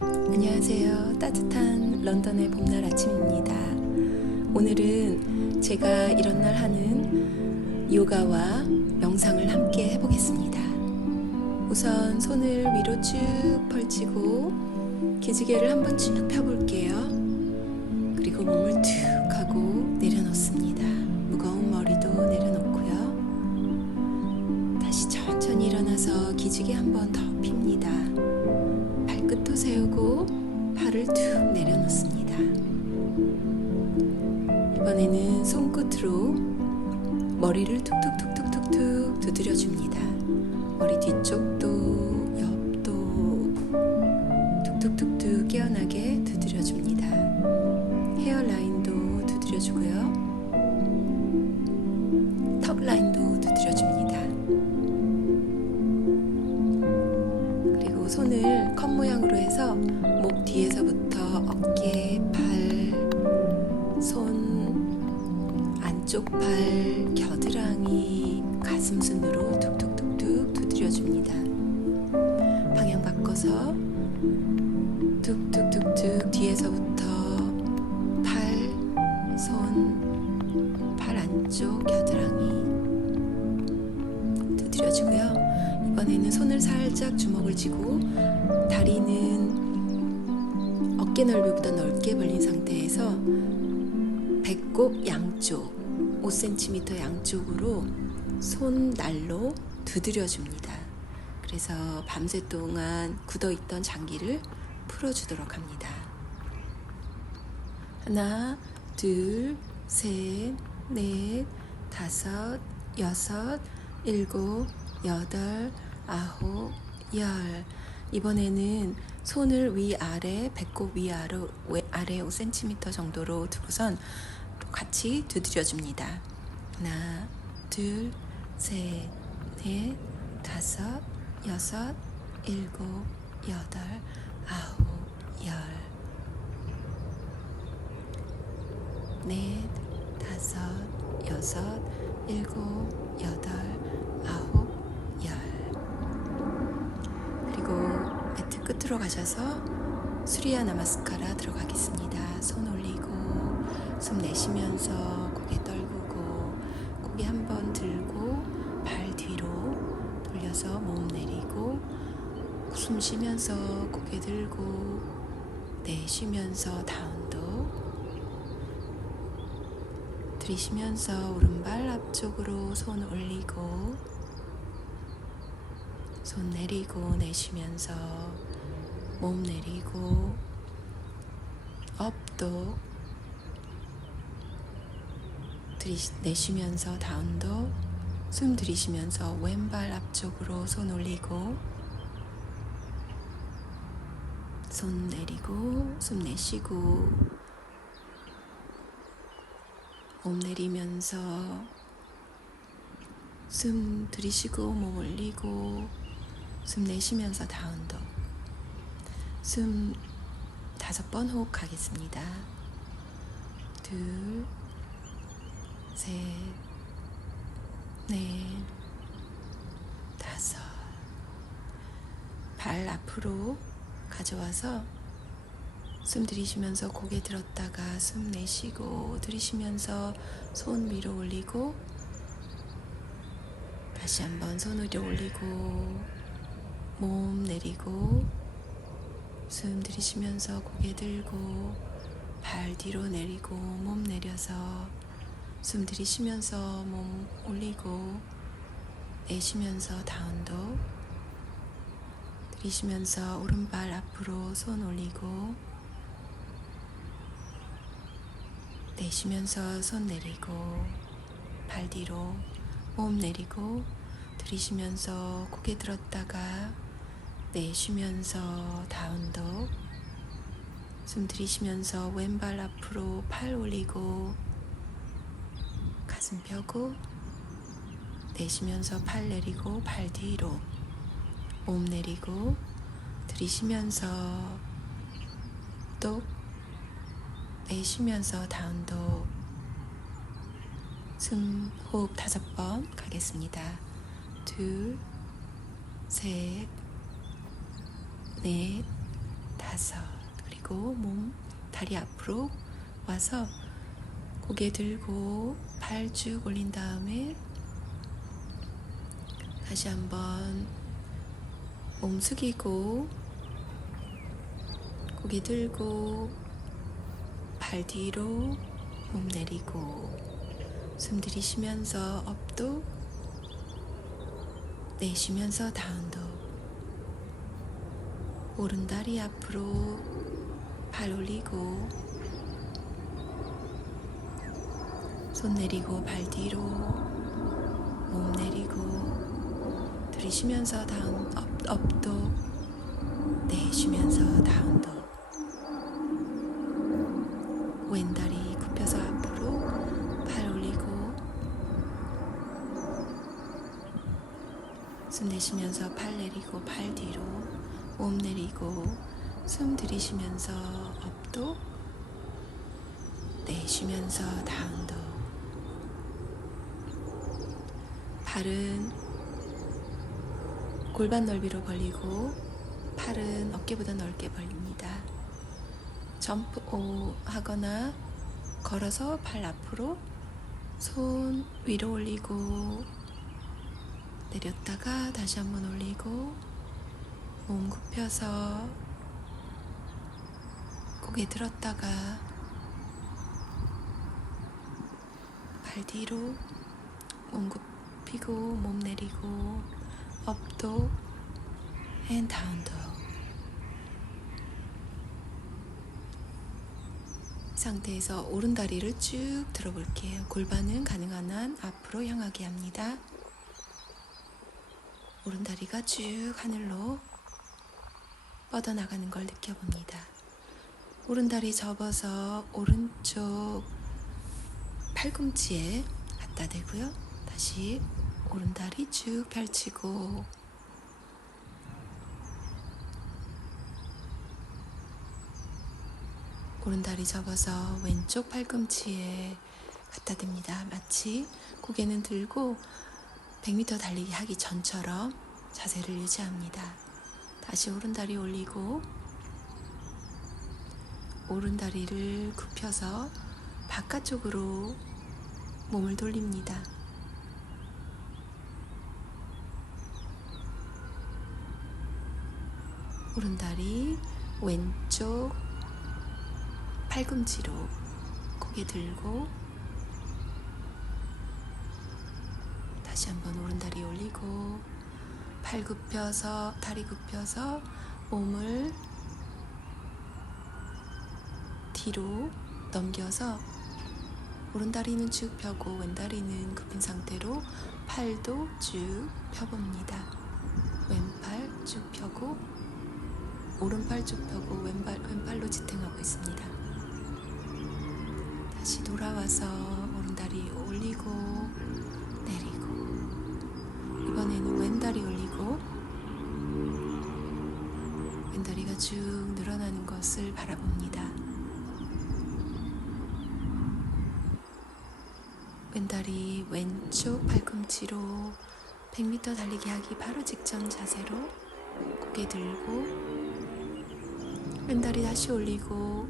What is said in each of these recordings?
안녕하세요. 따뜻한 런던의 봄날 아침입니다. 오늘은 제가 이런 날 하는 요가와 명상을 함께 해보겠습니다. 우선 손을 위로 쭉 펼치고 기지개를 한번 쭉 펴볼게요. 그리고 몸을 툭 하고 내려놓습니다. 무거운 머리도 내려놓고요. 다시 천천히 일어나서 기지개 한번 더 핍니다. 발끝도 세우고 팔을 툭 내려놓습니다. 이번에는 손끝으로 머리를 툭툭툭툭툭툭 두드려줍니다. 머리 뒤쪽도 옆도 툭툭툭툭 깨어나게 두드려줍니다. 헤어라인도 두드려주고요. 턱라인도 두드려줍니다. 그리고 손을 컵 모양으로 해서 목 뒤에서부터 어깨, 팔, 손, 안쪽 팔, 겨드랑이, 가슴 순으로 툭툭툭툭 두드려줍니다. 방향 바꿔서 툭툭툭툭 뒤에서부터 팔, 손, 팔 안쪽, 겨드랑이 두드려주고요. 이번에는 손을 살짝 주먹을 쥐고 다리는 어깨 넓이보다 넓게 벌린 상태에서 배꼽 양쪽 5cm 양쪽으로 손날로 두드려줍니다. 그래서 밤새 동안 굳어있던 장기를 풀어주도록 합니다. 하나, 둘, 셋, 넷, 다섯, 여섯, 일곱, 여덟, 아홉, 열. 이번에는 손을 위아래, 배꼽 위아래 5cm 정도로 두고선 또 같이 두드려줍니다. 하나, 둘, 셋, 넷, 다섯, 여섯, 일곱, 여덟, 아홉, 열. 넷, 다섯, 여섯, 일곱, 여덟, 아홉, 열. 그리고 매트 끝으로 가셔서 수리야 나마스카라 들어가겠습니다. 손 올리고 숨 내쉬면서 고개 떨구고 고개 한번 들고 발 뒤로 돌려서 몸 내리고 숨 쉬면서 고개 들고 내쉬면서 다운독 들이쉬면서 오른발 앞쪽으로 손 올리고 손 내리고 내쉬면서 몸 내리고 업독 내쉬면서 다운독 숨 들이쉬면서 왼발 앞쪽으로 손 올리고 손 내리고 숨 내쉬고 몸 내리면서 숨 들이쉬고 몸 올리고 숨 내쉬면서 다운독 숨 5번 호흡하겠습니다. 둘, 셋, 넷, 다섯. 발 앞으로 가져와서 숨 들이쉬면서 고개 들었다가 숨 내쉬고 들이쉬면서 손 위로 올리고 다시 한번 손 위로 올리고 몸 내리고 숨 들이쉬면서 고개 들고 발 뒤로 내리고 몸 내려서 숨 들이쉬면서 몸 올리고 내쉬면서 다운독 들이쉬면서 오른발 앞으로 손 올리고 내쉬면서 손 내리고 발 뒤로 몸 내리고 들이쉬면서 고개 들었다가 내쉬면서 다운독 숨 들이쉬면서 왼발 앞으로 팔 올리고 가슴 펴고 내쉬면서 팔 내리고 발 뒤로 몸 내리고 들이쉬면서 또 내쉬면서 다운독 숨 호흡 5번 가겠습니다. 둘, 셋, 넷, 5. 그리고 몸, 다리 앞으로 와서 고개 들고 발 쭉 올린 다음에 다시 한번 몸 숙이고 고개 들고 발 뒤로 몸 내리고 숨 들이쉬면서 업도 내쉬면서 다운도. 오른다리 앞으로 발 올리고 손 내리고 발 뒤로 몸 내리고 들이쉬면서 다운 업도 내쉬면서 다운도. 왼다리 굽혀서 앞으로 발 올리고 숨 내쉬면서 팔 내리고 발 뒤로 몸 내리고 숨 들이쉬면서 업도 내쉬면서 다운도. 발은 골반 넓이로 벌리고 팔은 어깨보다 넓게 벌립니다. 점프 하거나 걸어서 발 앞으로 손 위로 올리고 내렸다가 다시 한번 올리고 몸 굽혀서 고개 들었다가 발 뒤로 몸 굽히고 몸 내리고 업도 앤 다운도. 이 상태에서 오른다리를 쭉 들어볼게요. 골반은 가능한 한 앞으로 향하게 합니다. 오른다리가 쭉 하늘로 뻗어나가는 걸 느껴봅니다. 오른다리 접어서 오른쪽 팔꿈치에 갖다 대고요. 다시 오른다리 쭉 펼치고 오른다리 접어서 왼쪽 팔꿈치에 갖다 댑니다. 마치 고개는 들고 100m 달리기 하기 전처럼 자세를 유지합니다. 다시 오른다리 올리고 오른다리를 굽혀서 바깥쪽으로 몸을 돌립니다. 오른다리 왼쪽 팔꿈치로 고개 들고 다시 한번 오른다리 올리고 팔 굽혀서 다리 굽혀서 몸을 뒤로 넘겨서 오른다리는 쭉 펴고 왼다리는 굽힌 상태로 팔도 쭉 펴봅니다. 왼팔 쭉 펴고 오른팔 쭉 펴고 왼팔로 지탱하고 있습니다. 다시 돌아와서 오른다리 올리고 내리고 이번에는 왼다리 올리고 왼다리가 쭉 늘어나는 것을 바라봅니다. 왼다리 왼쪽 팔꿈치로 100m 달리기 하기 바로 직전 자세로 고개 들고 왼다리 다시 올리고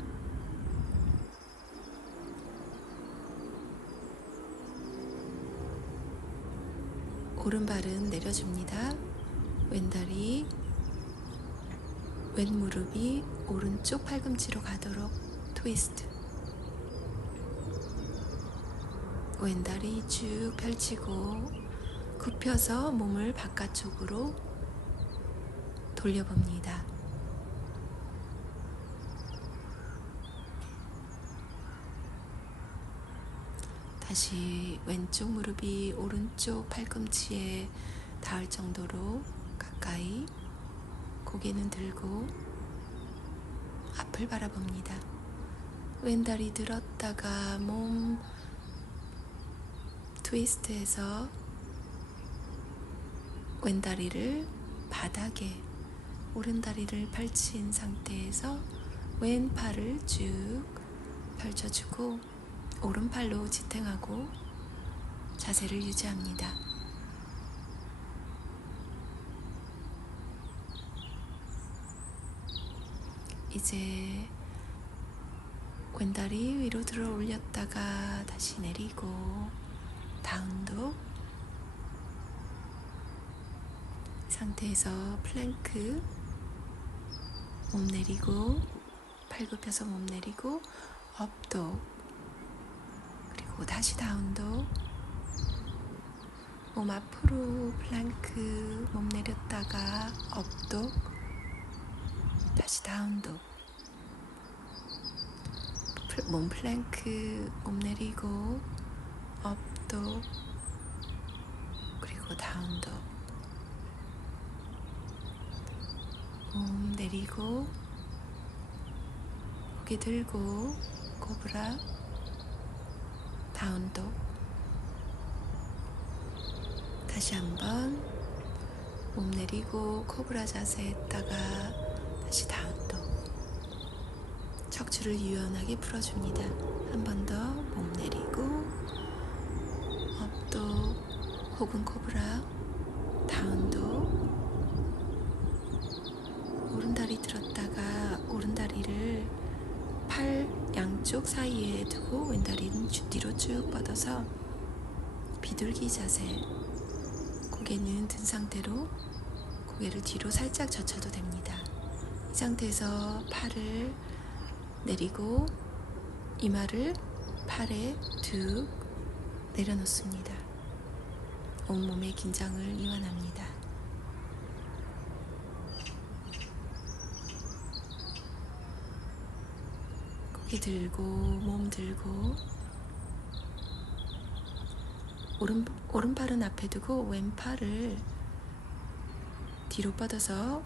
오른발은 내려줍니다. 왼다리 왼무릎이 오른쪽 팔꿈치로 가도록 트위스트. 왼다리 쭉 펼치고 굽혀서 몸을 바깥쪽으로 돌려봅니다. 다시 왼쪽 무릎이 오른쪽 팔꿈치에 닿을 정도로 가까이 고개는 들고 앞을 바라봅니다. 왼다리 들었다가 몸 트위스트해서 왼다리를 바닥에 오른다리를 펼친 상태에서 왼팔을 쭉 펼쳐주고 오른팔로 지탱하고 자세를 유지합니다. 이제 왼다리 위로 들어 올렸다가 다시 내리고 다운독. 상태에서 플랭크, 몸 내리고 팔 굽혀서 몸 내리고 업독, 그리고 다시 다운독. 몸 앞으로 플랭크, 몸 내렸다가 업독, 다시 다운독. 몸 플랭크, 몸 내리고 업독, 그리고 다운독. 몸 내리고 고개 들고 코브라, 다운독. 다시 한번 몸 내리고 코브라 자세 했다가 다시 다운독. 척추를 유연하게 풀어줍니다. 한 번 더 몸 내리고 업독 혹은 코브라, 다운독. 오른다리 들었다가 오른다리를 팔 양쪽 사이에 두고 왼다리는 뒤로 쭉 뻗어서 비둘기 자세. 고개는 든 상태로 고개를 뒤로 살짝 젖혀도 됩니다. 이 상태에서 팔을 내리고 이마를 팔에 툭 내려놓습니다. 온몸의 긴장을 이완합니다. 고개 들고 몸 들고 오른팔은 앞에 두고 왼팔을 뒤로 뻗어서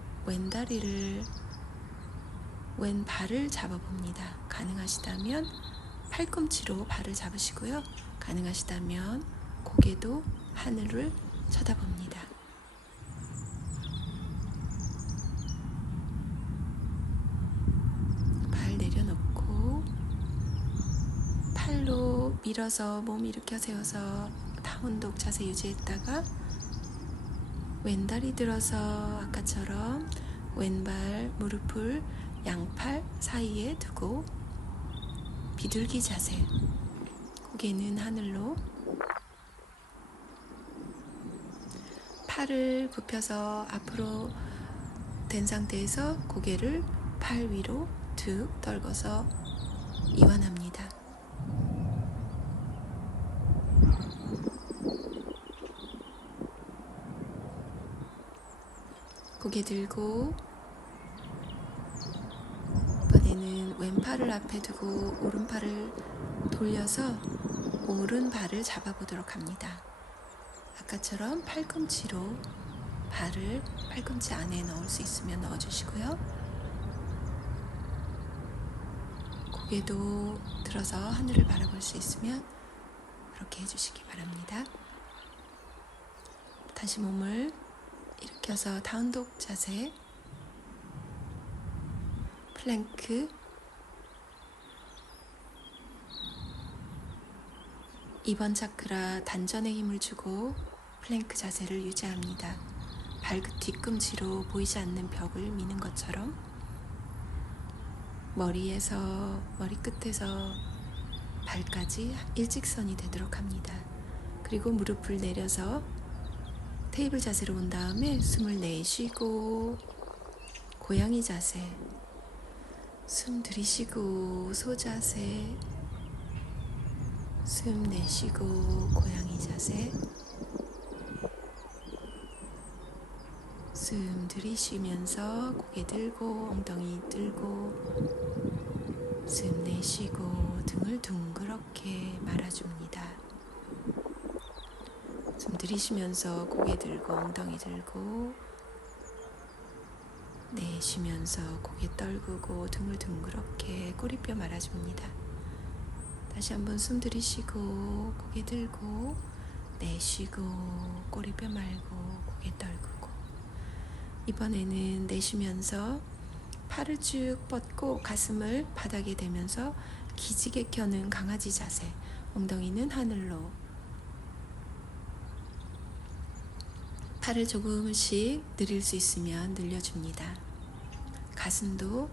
왼발을 잡아봅니다. 가능하시다면 팔꿈치로 발을 잡으시고요. 가능하시다면 고개도 하늘을 쳐다봅니다. 발 내려놓고 팔로 밀어서 몸 일으켜 세워서 다운독 자세 유지했다가 왼다리 들어서 아까처럼 왼발 무릎을 양팔 사이에 두고 비둘기 자세. 고개는 하늘로. 팔을 굽혀서 앞으로 된 상태에서 고개를 팔 위로 툭 떨궈서 이완합니다. 고개 들고 이번에는 왼팔을 앞에 두고 오른팔을 돌려서 오른발을 잡아보도록 합니다. 아까처럼 팔꿈치로 발을 팔꿈치 안에 넣을 수 있으면 넣어주시고요. 고개도 들어서 하늘을 바라볼 수 있으면 그렇게 해주시기 바랍니다. 다시 몸을 일으켜서 다운독 자세, 플랭크, 2번 차크라 단전에 힘을 주고 플랭크 자세를 유지합니다. 뒤꿈치로 보이지 않는 벽을 미는 것처럼 머리끝에서 발까지 일직선이 되도록 합니다. 그리고 무릎을 내려서 테이블 자세로 온 다음에 숨을 내쉬고 고양이 자세, 숨 들이쉬고 소 자세, 숨 내쉬고 고양이 자세, 숨 들이쉬면서 고개 들고 엉덩이 들고 숨 내쉬고 등을 둥그렇게 말아줍니다. 숨 들이쉬면서 고개 들고 엉덩이 들고 내쉬면서 고개 떨구고 등을 둥그렇게 꼬리뼈 말아줍니다. 다시 한번 숨 들이쉬고 고개 들고 내쉬고 꼬리뼈 말고 고개 떨구고. 이번에는 내쉬면서 팔을 쭉 뻗고 가슴을 바닥에 대면서 기지개 켜는 강아지 자세. 엉덩이는 하늘로. 팔을 조금씩 늘릴 수 있으면 늘려줍니다. 가슴도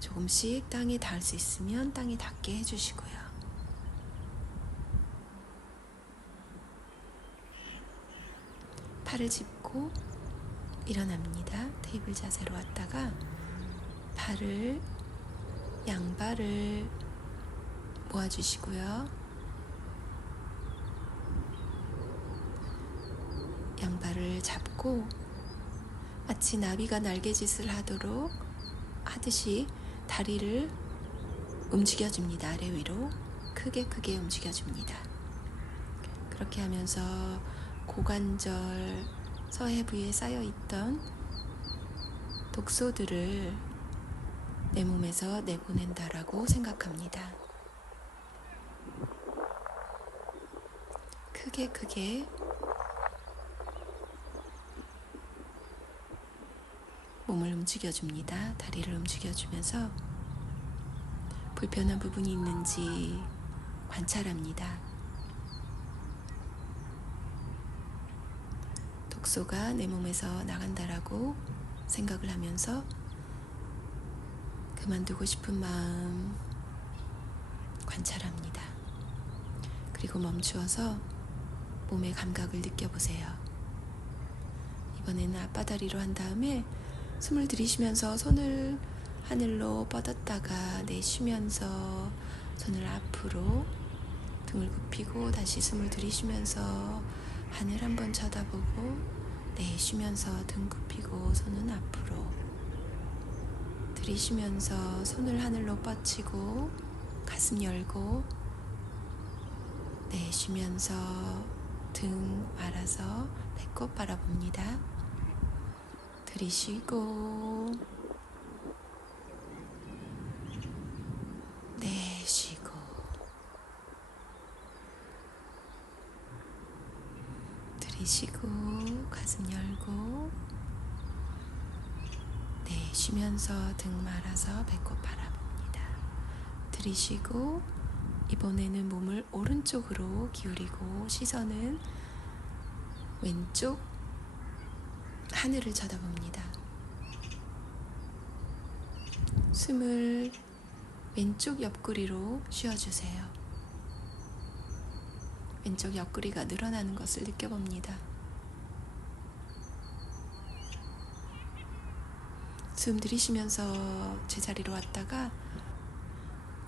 조금씩 땅에 닿을 수 있으면 땅에 닿게 해주시고요. 팔을 짚고 일어납니다. 테이블 자세로 왔다가 양발을 모아주시고요. 양발을 잡고 마치 나비가 날개짓을 하듯이 다리를 움직여줍니다. 아래 위로 크게 움직여줍니다. 그렇게 하면서 고관절 서해 부위에 쌓여있던 독소들을 내 몸에서 내보낸다라고 생각합니다. 크게 몸을 움직여줍니다. 다리를 움직여주면서 불편한 부분이 있는지 관찰합니다. 독소가 내 몸에서 나간다라고 생각을 하면서 그만두고 싶은 마음 관찰합니다. 그리고 멈추어서 몸의 감각을 느껴보세요. 이번에는 앞바다리로 한 다음에 숨을 들이쉬면서 손을 하늘로 뻗었다가 내쉬면서 손을 앞으로 등을 굽히고 다시 숨을 들이쉬면서 하늘 한번 쳐다보고 내쉬면서 등 굽히고 손은 앞으로 들이쉬면서 손을 하늘로 뻗치고 가슴 열고 내쉬면서 등 말아서 배꼽 바라봅니다. 들이쉬고 내쉬고 들이쉬고 가슴 열고 내쉬면서 등 말아서 배꼽 바라봅니다. 들이쉬고 이번에는 몸을 오른쪽으로 기울이고 시선은 왼쪽 하늘을 쳐다봅니다. 숨을 왼쪽 옆구리로 쉬어주세요. 왼쪽 옆구리가 늘어나는 것을 느껴봅니다. 숨 들이쉬면서 제자리로 왔다가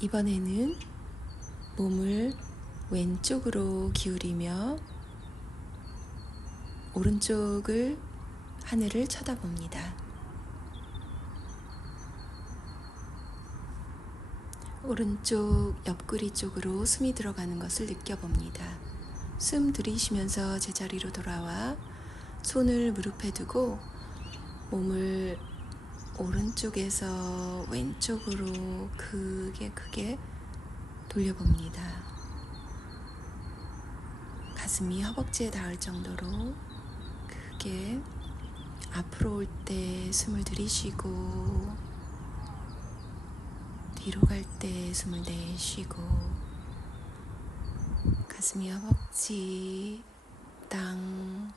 이번에는 몸을 왼쪽으로 기울이며 오른쪽을 하늘을 쳐다봅니다. 오른쪽 옆구리 쪽으로 숨이 들어가는 것을 느껴봅니다. 숨 들이쉬면서 제자리로 돌아와 손을 무릎에 두고 몸을 오른쪽에서 왼쪽으로 크게 돌려봅니다. 가슴이 허벅지에 닿을 정도로 크게 앞으로 올 때 숨을 들이쉬고 뒤로 갈 때 숨을 내쉬고 가슴이 허벅지 땅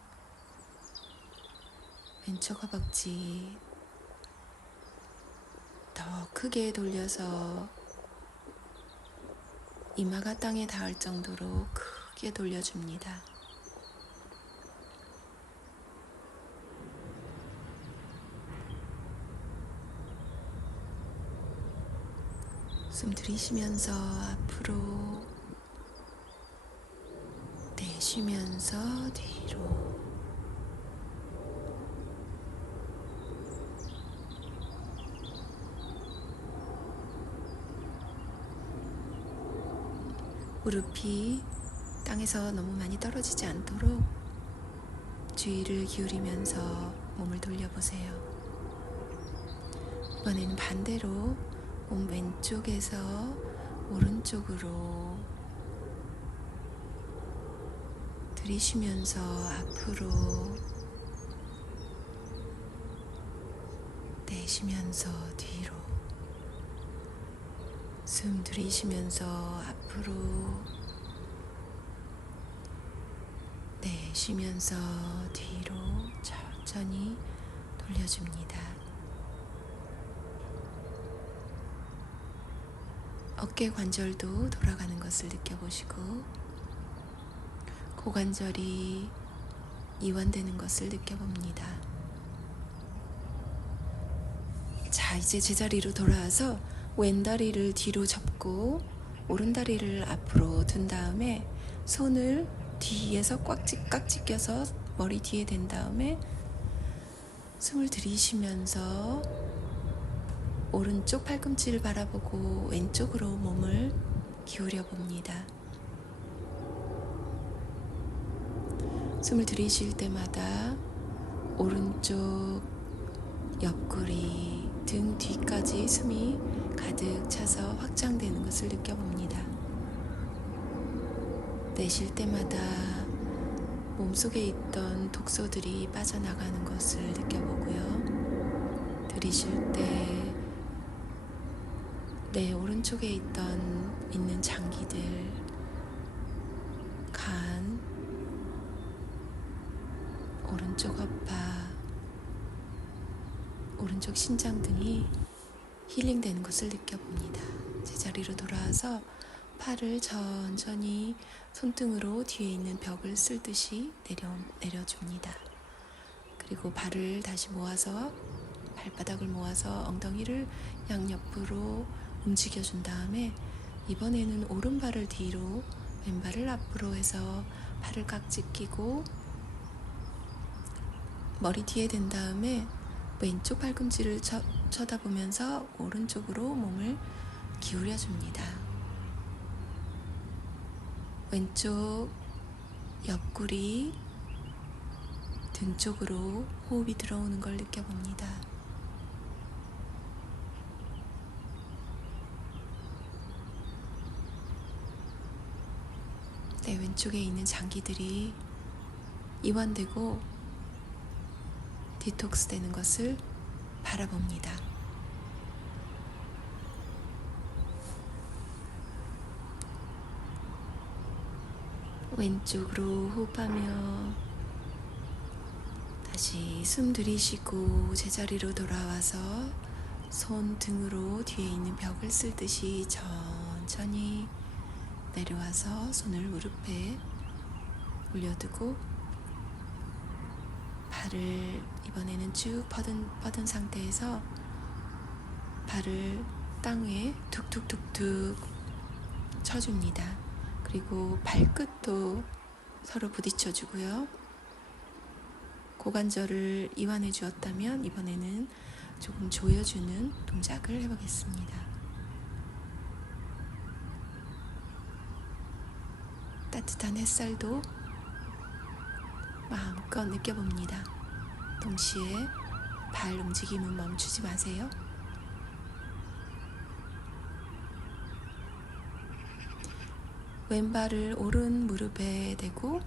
왼쪽 허벅지 더 크게 돌려서 이마가 땅에 닿을 정도로 크게 돌려줍니다. 숨 들이쉬면서 앞으로 내쉬면서 뒤로 무릎이 땅에서 너무 많이 떨어지지 않도록 주의를 기울이면서 몸을 돌려보세요. 이번에는 반대로 몸 왼쪽에서 오른쪽으로 들이쉬면서 앞으로 내쉬면서 뒤로 숨 들이쉬면서 앞으로 내쉬면서 뒤로 천천히 돌려줍니다. 어깨 관절도 돌아가는 것을 느껴보시고 고관절이 이완되는 것을 느껴봅니다. 자, 이제 제자리로 돌아와서 왼다리를 뒤로 접고 오른다리를 앞으로 둔 다음에 손을 뒤에서 꽉 찢겨서 머리 뒤에 댄 다음에 숨을 들이쉬면서 오른쪽 팔꿈치를 바라보고 왼쪽으로 몸을 기울여 봅니다. 숨을 들이쉴 때마다 오른쪽 옆구리, 등 뒤까지 숨이 가득 차서 확장되는 것을 느껴봅니다. 내쉴 때마다 몸속에 있던 독소들이 빠져나가는 것을 느껴보고요. 들이쉴 때 내 오른쪽에 있는 장기들, 간, 오른쪽 어파, 오른쪽 신장 등이 힐링되는 것을 느껴봅니다. 제자리로 돌아와서 팔을 천천히 손등으로 뒤에 있는 벽을 쓸듯이 내려줍니다. 그리고 발을 다시 모아서 발바닥을 모아서 엉덩이를 양옆으로 움직여준 다음에 이번에는 오른발을 뒤로 왼발을 앞으로 해서 팔을 깍지 끼고 머리 뒤에 댄 다음에 왼쪽 팔꿈치를 쳐다보면서 오른쪽으로 몸을 기울여줍니다. 왼쪽 옆구리, 등 쪽으로 호흡이 들어오는 걸 느껴봅니다. 내 왼쪽에 있는 장기들이 이완되고 디톡스 되는 것을 바라봅니다. 왼쪽으로 호흡하며 다시 숨 들이쉬고 제자리로 돌아와서 손 등으로 뒤에 있는 벽을 쓸듯이 천천히 내려와서 손을 무릎에 올려두고 발을 이번에는 쭉 뻗은 상태에서 발을 땅에 툭툭툭툭 쳐줍니다. 그리고 발끝도 서로 부딪혀주고요. 고관절을 이완해 주었다면 이번에는 조금 조여주는 동작을 해보겠습니다. 따뜻한 햇살도 마음껏 느껴봅니다. 동시에 발 움직임은 멈추지 마세요. 왼발을 오른 무릎에 대고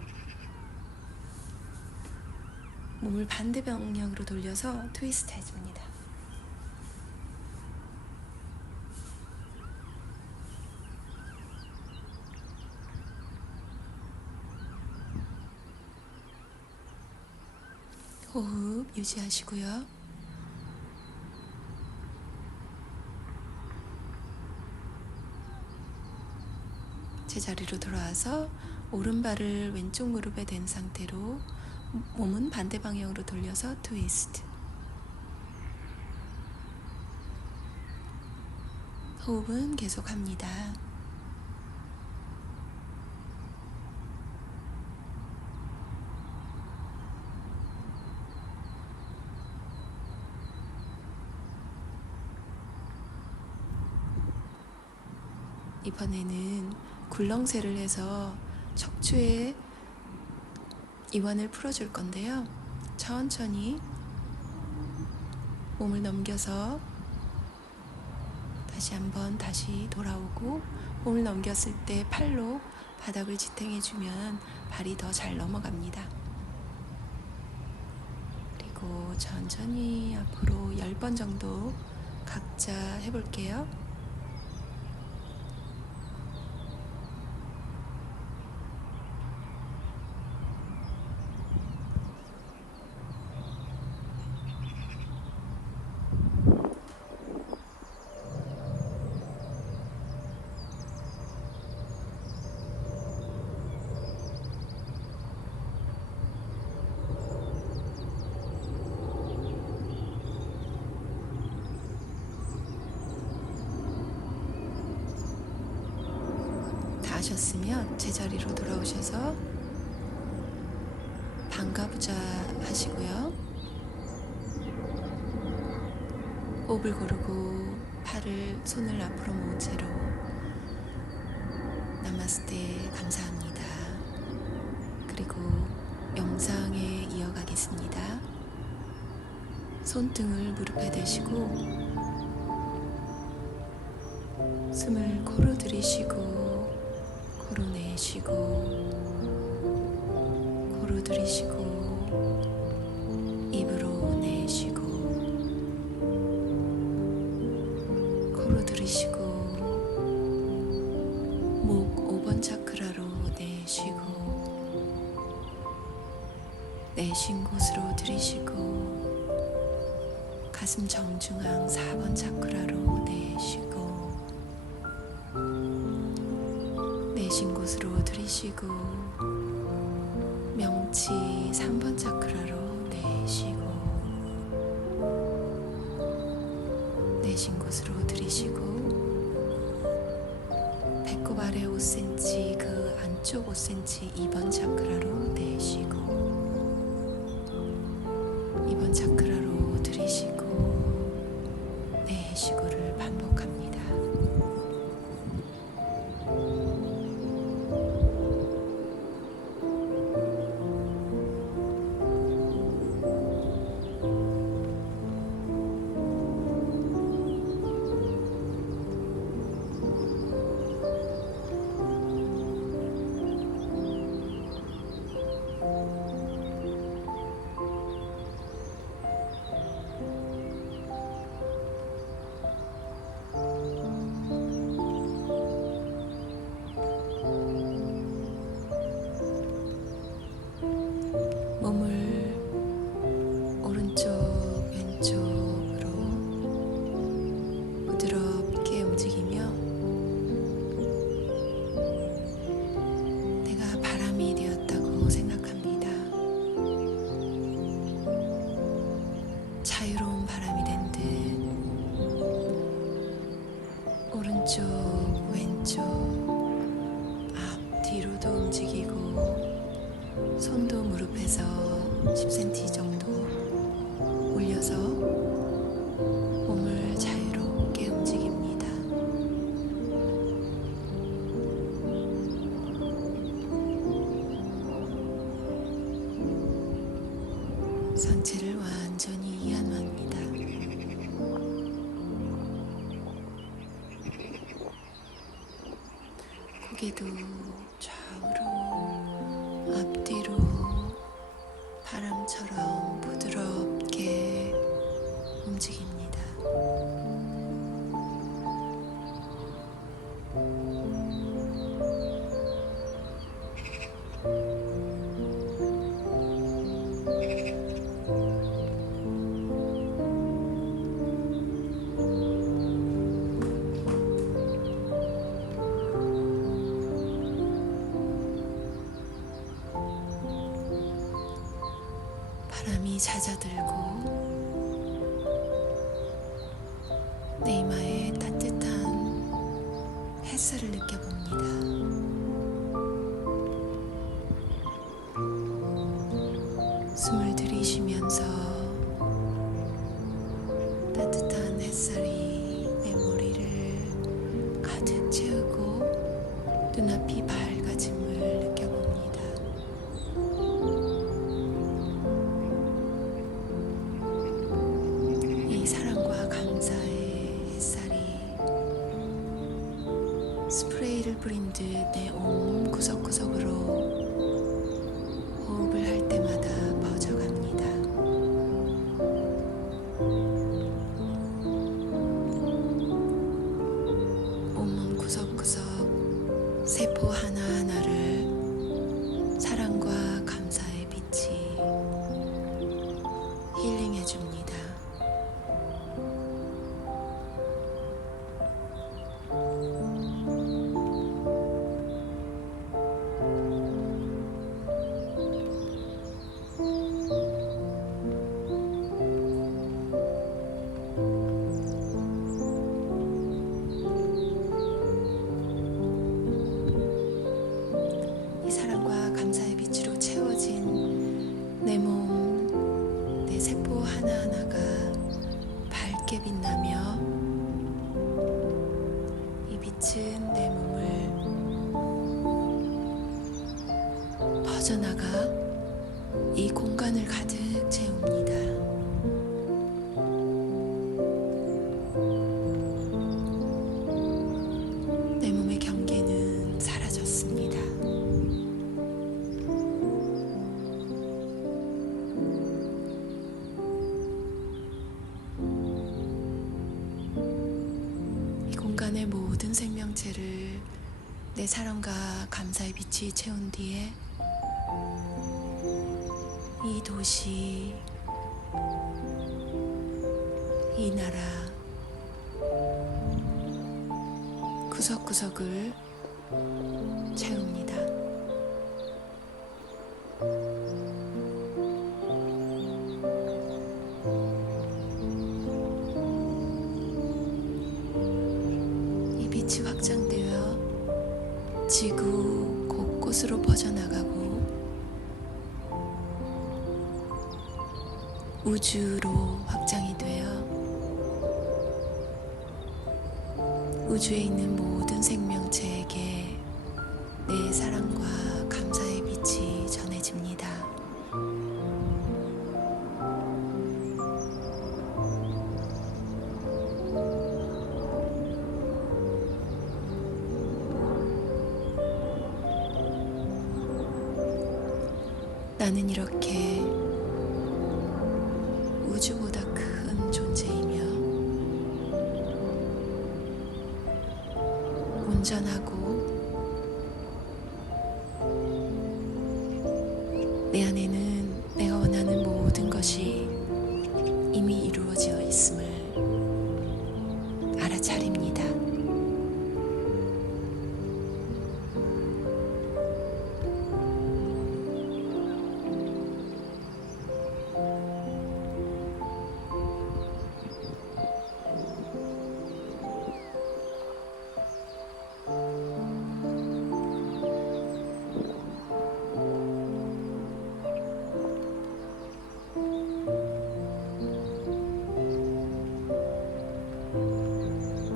몸을 반대 방향으로 돌려서 트위스트 해줍니다. 호흡 유지하시고요. 제자리로 돌아와서 오른발을 왼쪽 무릎에 댄 상태로 몸은 반대 방향으로 돌려서 트위스트. 호흡은 계속합니다. 이번에는 굴렁쇠를 해서 척추에 이완을 풀어줄 건데요. 천천히 몸을 넘겨서 다시 한번 다시 돌아오고 몸을 넘겼을 때 팔로 바닥을 지탱해주면 발이 더 잘 넘어갑니다. 그리고 천천히 앞으로 10번 정도 각자 해볼게요. 나셨으면 제자리로 돌아오셔서 반가부자 하시고요. 호흡을 고르고 손을 앞으로 모은 채로 나마스테 감사합니다. 그리고 영상에 이어가겠습니다. 손등을 무릎에 대시고 숨을 코로 들이쉬고 코로 내쉬고 코로 들이쉬고 입으로 내쉬고 코로 들이쉬고 목 5번 차크라로 내쉬고 내쉰 곳으로 들이쉬고 가슴 정중앙 4번 차크라로 내쉬고 내쉰 곳으로 들이쉬고 명치 3번 차크라로 내쉬고 내쉰 곳으로 들이쉬고 배꼽 아래 5cm 그 안쪽 5cm 2번 차크라로 내쉬고 2번 차크라로 들이쉬고 내쉬고를 반복합니다. 몸을 오른쪽 왼쪽으로 부드럽게 움직이며 내가 바람이 되었다고 생각합니다. 자유로운 바람이 된 듯 오른쪽 왼쪽 앞 뒤로도 움직이고 손도 무릎에서 10cm 정도 올려서 몸을 자유롭게 움직입니다. 상체를 완전히 이완합니다. 고개도 좌우로 앞뒤로 바람처럼 부드럽게 움직입니다. 바람이 잦아들고 내 이마에 따뜻한 햇살을 느껴봅니다. 숨을 들이쉬면서 따뜻한 햇살이 내 머리를 가득 채우고 눈앞이 밝아짐을 느껴봅니다. 이 사랑과 감사의 햇살이 스프레이를 뿌린 듯 내 온 구석구석으로 호흡을 할 때마다 퍼져갑니다. 온몸 구석구석 세포 하나하나를 사랑과 감사의 빛이 힐링해줍니다. 존재하며 이 빛은 내 몸을 퍼져나가 이 공간을 가득 채웁니다. 내 몸의 경계는 사라졌습니다. 이 공간의 모든 생명체를 내 사랑과 감사의 빛이 채운 뒤에 이 도시, 이 나라 구석구석을 채웁니다. 이 빛이 확장되어 지구 곳곳으로 퍼져나가고 우주로 확장이 되어 우주에 있는 모든 생명체에게 내 사랑과 감사의 빛이 전해집니다. 나는 이렇게 우주보다 큰 존재이며 온전하고 내 안에는 내가 원하는 모든 것이 이미 이루어져 있음을 알아차립니다.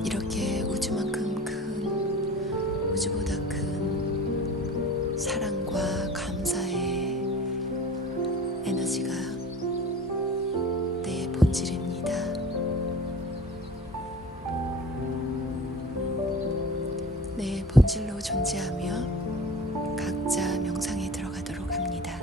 이렇게 우주만큼 큰, 우주보다 큰 사랑과 감사의 에너지가 내 본질입니다. 내 본질로 존재하며 각자 명상에 들어가도록 합니다.